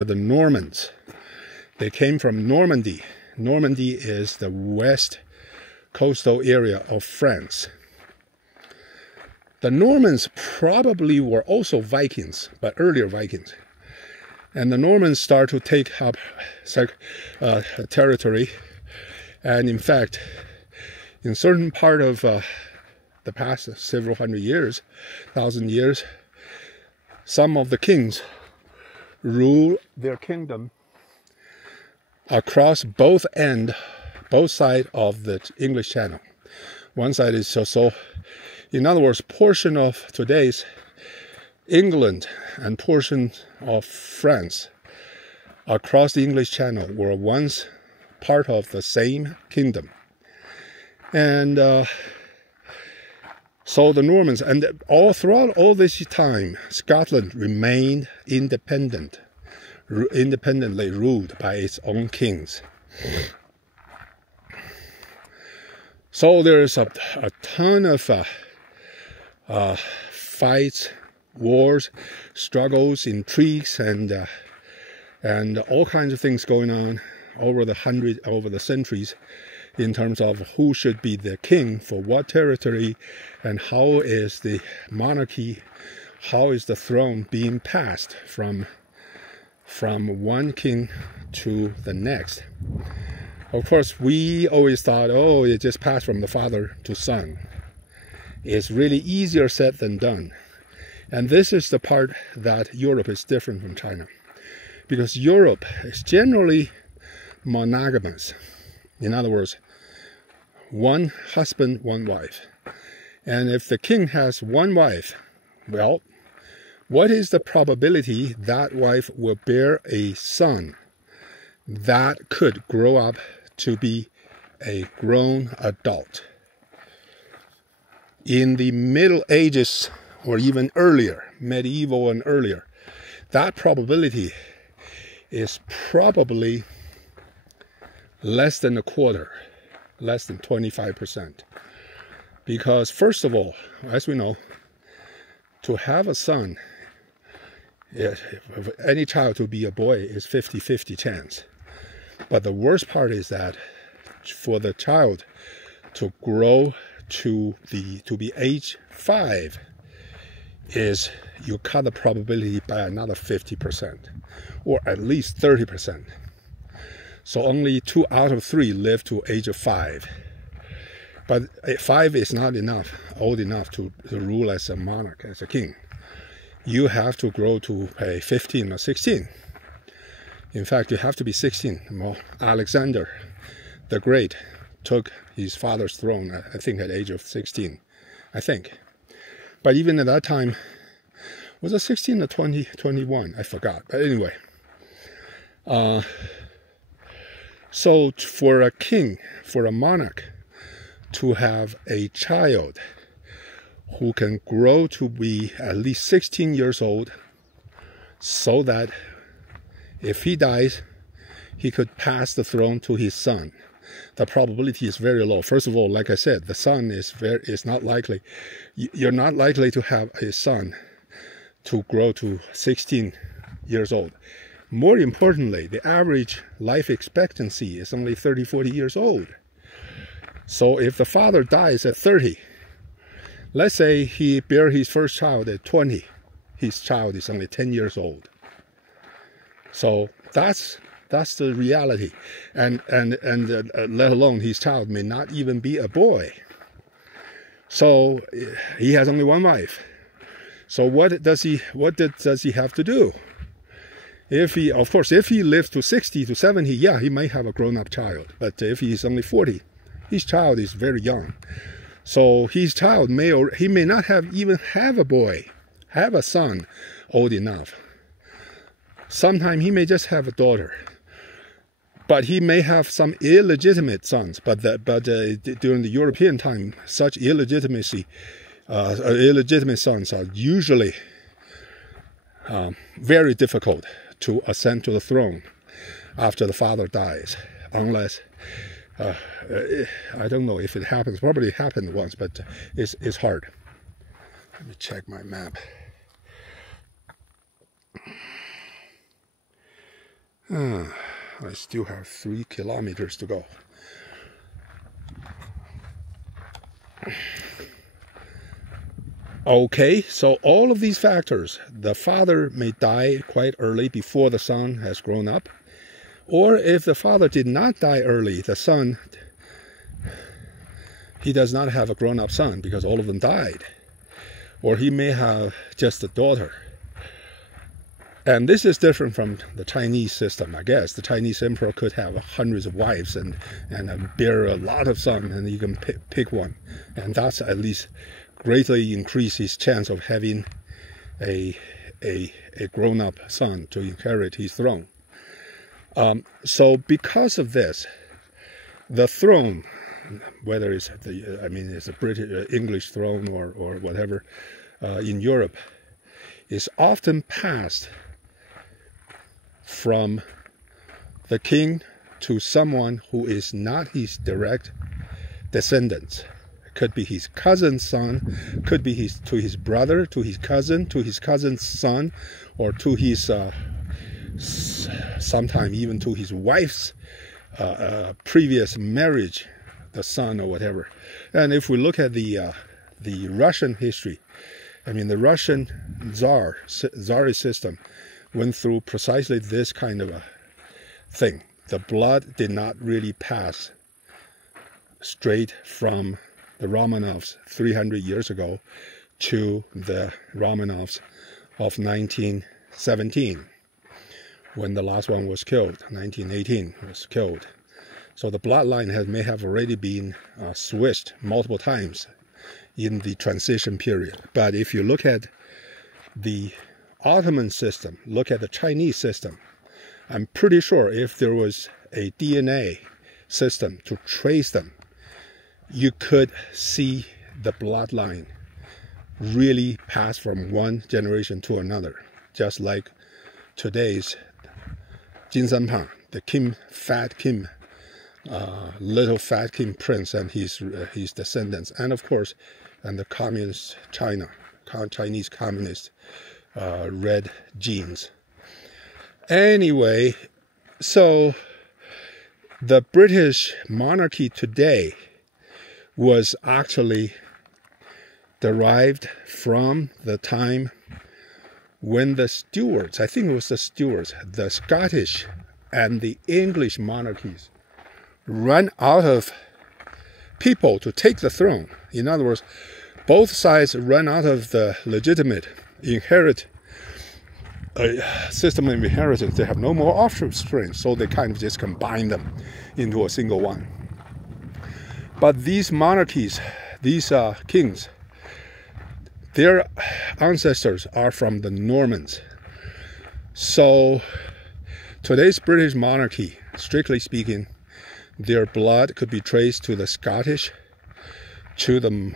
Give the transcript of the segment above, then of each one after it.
the Normans. They came from Normandy. Normandy is the west coastal area of France. The Normans probably were also Vikings, but earlier Vikings. And the Normans start to take up territory. And in fact, in certain part of the past several hundred years, 1,000 years, some of the kings rule their kingdom across both sides of the English Channel. One side is so in other words, portion of today's England and portion of France across the English Channel were once part of the same kingdom. And so the Normans, and throughout all this time, Scotland remained independently ruled by its own kings. So there's a ton of fights, wars, struggles, intrigues, and all kinds of things going on over the centuries, in terms of who should be the king for what territory, and how is the monarchy, how is the throne being passed from one king to the next. Of course, we always thought, oh, it just passed from the father to son. It's really easier said than done. And this is the part that Europe is different from China. Because Europe is generally monogamous. In other words, one husband, one wife. And if the king has one wife, well, what is the probability that wife will bear a son that could grow up to be a grown adult? In the Middle Ages, or even earlier, medieval and earlier, that probability is probably less than a quarter, less than 25%. Because first of all, as we know, to have a son, if any child to be a boy is 50-50 chance. But the worst part is that for the child to grow to be age 5 is you cut the probability by another 50%, or at least 30%. So only 2 out of 3 live to age of 5. But 5 is not old enough to rule as a monarch, as a king. You have to grow to 15 or 16. In fact, you have to be 16. Well, Alexander the Great took his father's throne, I think, at the age of 16. I think. But even at that time, was it 16 or 21? I forgot. But anyway. So for a king, for a monarch, to have a child who can grow to be at least 16 years old, so that if he dies, he could pass the throne to his son. The probability is very low. First of all, like I said, the son is not likely. You're not likely to have a son to grow to 16 years old. More importantly, the average life expectancy is only 30-40 years old. So if the father dies at 30, let's say he bear his first child at 20, his child is only 10 years old. So that's the reality, and let alone his child may not even be a boy. So he has only one wife. So what does he have to do? If he lives to 60 to 70, yeah, he may have a grown-up child. But if he's only 40, his child is very young. So his child may not even have a son old enough. Sometimes he may just have a daughter. But he may have some illegitimate sons. But during the European time, such illegitimate sons are usually very difficult to ascend to the throne after the father dies, unless I don't know if it happens. Probably happened once, but it's hard. Let me check my map. I still have 3 kilometers to go. Okay, so all of these factors, the father may die quite early before the son has grown up, or if the father did not die early, the son, he does not have a grown-up son because all of them died, or he may have just a daughter. And this is different from the Chinese system, I guess. The Chinese emperor could have hundreds of wives and bear a lot of sons, and you can pick one, and that's at least greatly increase his chance of having a grown-up son to inherit his throne. So because of this, the throne, whether it's it's a British English throne or whatever, in Europe, is often passed from the king to someone who is not his direct descendants. Could be his cousin's son, could be to his brother, to his cousin's son, or to his sometime even to his wife's previous marriage, the son or whatever. And if we look at the Russian history, the Russian Tsarist system went through precisely this kind of a thing. The blood did not really pass straight from the Romanovs 300 years ago to the Romanovs of 1917, when the last one was killed. 1918 was killed. So the bloodline may have already been switched multiple times in the transition period. But if you look at the Ottoman system, look at the Chinese system, I'm pretty sure if there was a DNA system to trace them, you could see the bloodline really pass from one generation to another, just like today's Jin Sanpang, the little fat Kim prince and his descendants, and of course, and the communist Chinese communist red genes. Anyway, so the British monarchy today was actually derived from the time when the Stuarts, I think it was the Stuarts, the Scottish and the English monarchies ran out of people to take the throne. In other words, both sides ran out of the legitimate system of inheritance. They have no more offspring, so they kind of just combine them into a single one. But these monarchies, these kings, their ancestors are from the Normans. So today's British monarchy, strictly speaking, their blood could be traced to the Scottish, to the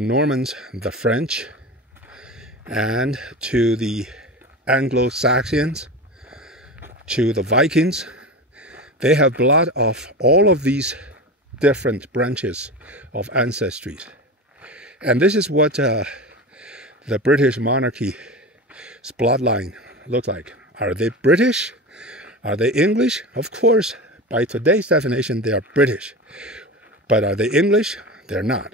Normans, the French, and to the Anglo-Saxons, to the Vikings. They have blood of all of these different branches of ancestries. And this is what the British monarchy's bloodline look like. Are they British? Are they English? Of course, by today's definition, they are British. But are they English? They're not.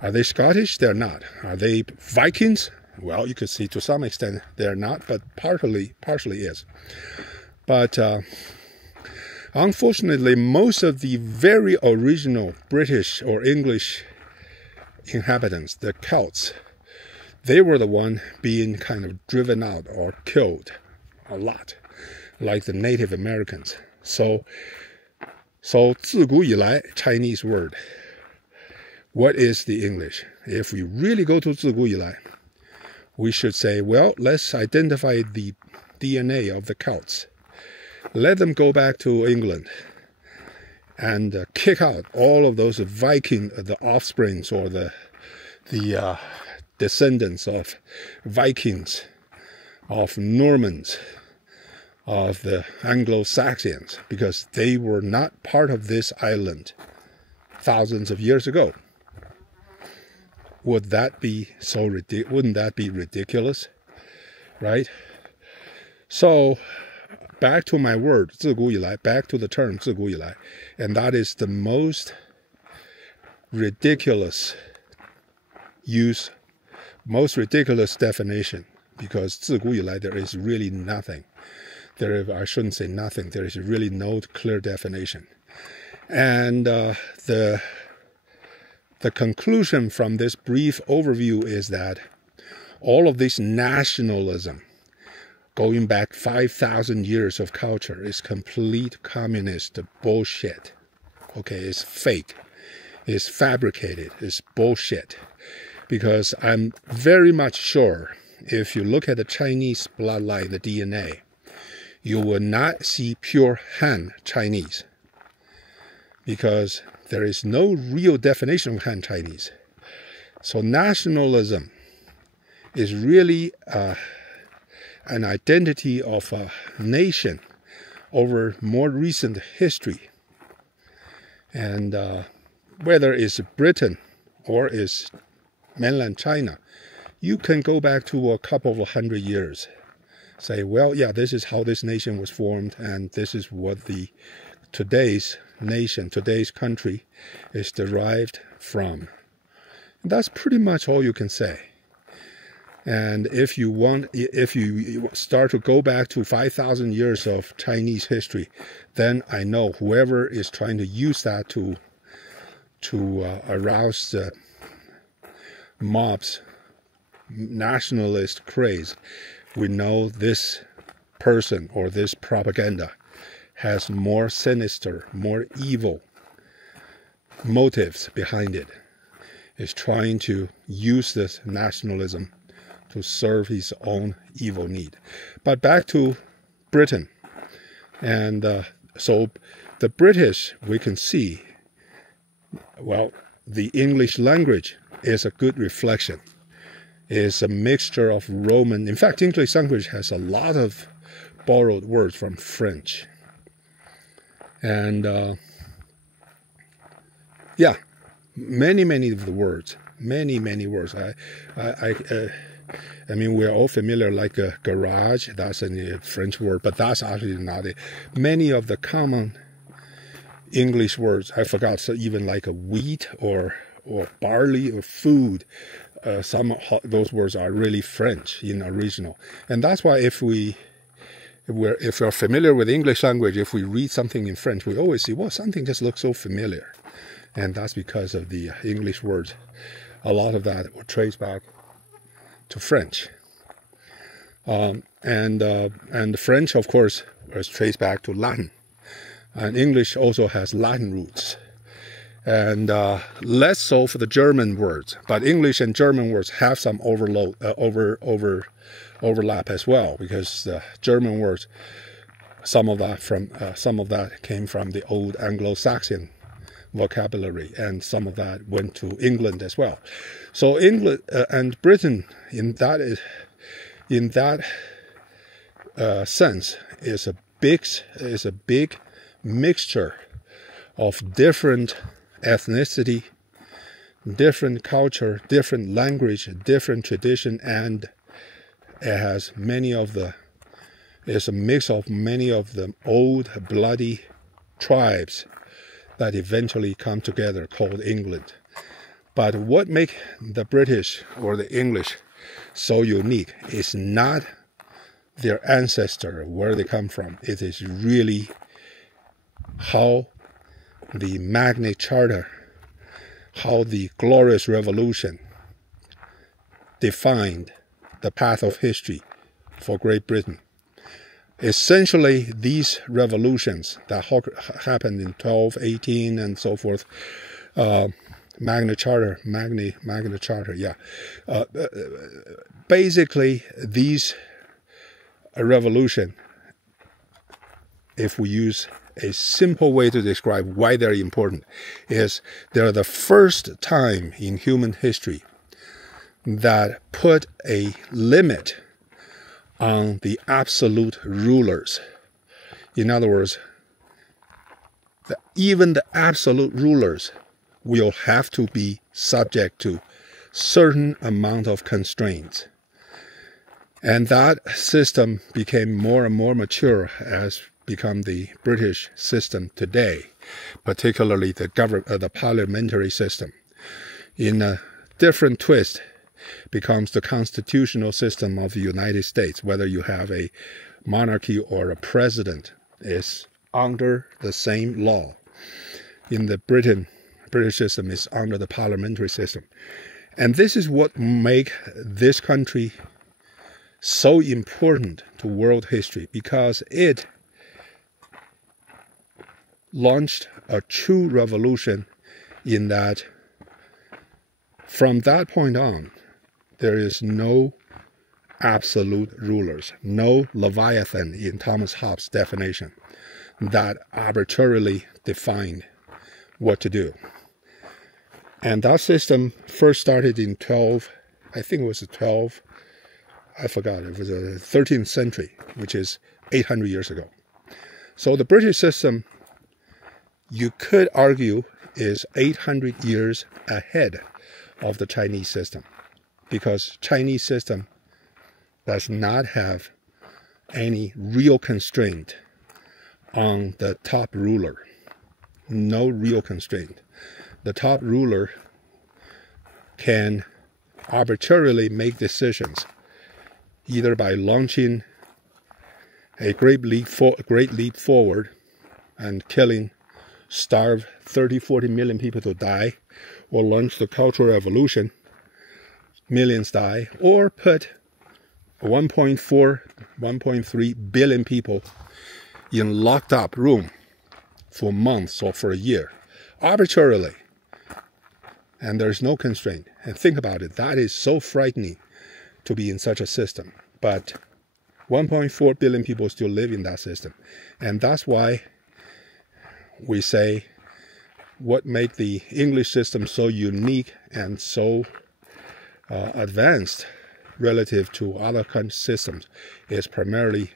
Are they Scottish? They're not. Are they Vikings? Well, you could see to some extent they're not, but partially is. But unfortunately, most of the very original British or English inhabitants, the Celts, they were the one being kind of driven out or killed a lot, like the Native Americans. So 自古以来, Chinese word. What is the English? If we really go to 自古以来, we should say, well, let's identify the DNA of the Celts. Let them go back to England and kick out all of those Viking, the offsprings or the descendants of Vikings, of Normans, of the Anglo-Saxons, because they were not part of this island thousands of years ago. Would that be so ridiculous? Wouldn't that be ridiculous, right? So back to my word, 自古以来, back to the term 自古以来, and that is the most ridiculous definition, because 自古以来 there is really nothing. I shouldn't say nothing. There is really no clear definition. And the conclusion from this brief overview is that all of this nationalism, going back 5,000 years of culture, is complete communist bullshit. Okay, it's fake. It's fabricated. It's bullshit. Because I'm very much sure if you look at the Chinese bloodline, the DNA, you will not see pure Han Chinese. Because there is no real definition of Han Chinese. So nationalism is really an identity of a nation over more recent history. And whether it's Britain or it's mainland China, you can go back to a couple of hundred years. Say, well, yeah, this is how this nation was formed, and this is what today's nation, today's country is derived from. And that's pretty much all you can say. And if you start to go back to 5,000 years of Chinese history, then I know whoever is trying to use that to arouse the mob's nationalist craze, we know this person or this propaganda has more sinister, more evil motives behind it. Is trying to use this nationalism to serve his own evil need. But back to Britain. And so the British, we can see, well, the English language is a good reflection. It's a mixture of Roman. In fact, English language has a lot of borrowed words from French. And yeah, many of the words, many words. I mean, we're all familiar, like a garage, that's a French word, but that's actually not it. Many of the common English words, I forgot, so even like a wheat or barley or food, some of those words are really French in original. And that's why if we're familiar with English language, if we read something in French, we always see, well, something just looks so familiar. And that's because of the English words. A lot of that will trace back to French. And French, of course, was traced back to Latin. And English also has Latin roots. And less so for the German words. But English and German words have some overlap as well, because the German words, some of that came from the old Anglo-Saxon vocabulary, and some of that went to England as well. So England and Britain, in that sense, is a big mixture of different ethnicity, different culture, different language, different tradition, and it has it's a mix of many of the old bloody tribes that eventually come together called England. But what makes the British or the English so unique is not their ancestor, where they come from. It is really how the Magna Charta, how the Glorious Revolution defined the path of history for Great Britain. Essentially, these revolutions that happened in 1218 and so forth, Magna Charta, yeah. Basically, these revolution, if we use a simple way to describe why they're important, is they're the first time in human history that put a limit on the absolute rulers. In other words, even the absolute rulers will have to be subject to certain amount of constraints. And that system became more and more mature as become the British system today, particularly the parliamentary system. In a different twist, becomes the constitutional system of the United States. Whether you have a monarchy or a president is under the same law. In the British system is under the parliamentary system. And this is what makes this country so important to world history, because it launched a true revolution in that from that point on, there is no absolute rulers, no Leviathan in Thomas Hobbes' definition that arbitrarily defined what to do. And that system first started in I forgot, it was the 13th century, which is 800 years ago. So the British system, you could argue, is 800 years ahead of the Chinese system, because Chinese system does not have any real constraint on the top ruler. No real constraint. The top ruler can arbitrarily make decisions, either by launching a great leap forward and starve 30-40 million people to die, or launch the Cultural Revolution, millions die, or put 1.3 billion people in locked up room for months or for a year, arbitrarily. And there's no constraint. And think about it, that is so frightening to be in such a system. But 1.4 billion people still live in that system. And that's why we say what makes the English system so unique and so advanced relative to other systems is primarily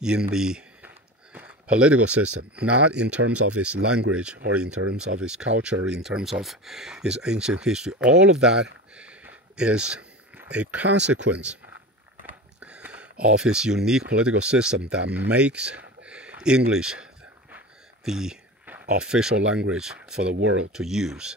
in the political system, not in terms of its language or in terms of its culture, in terms of its ancient history. All of that is a consequence of its unique political system that makes English the official language for the world to use.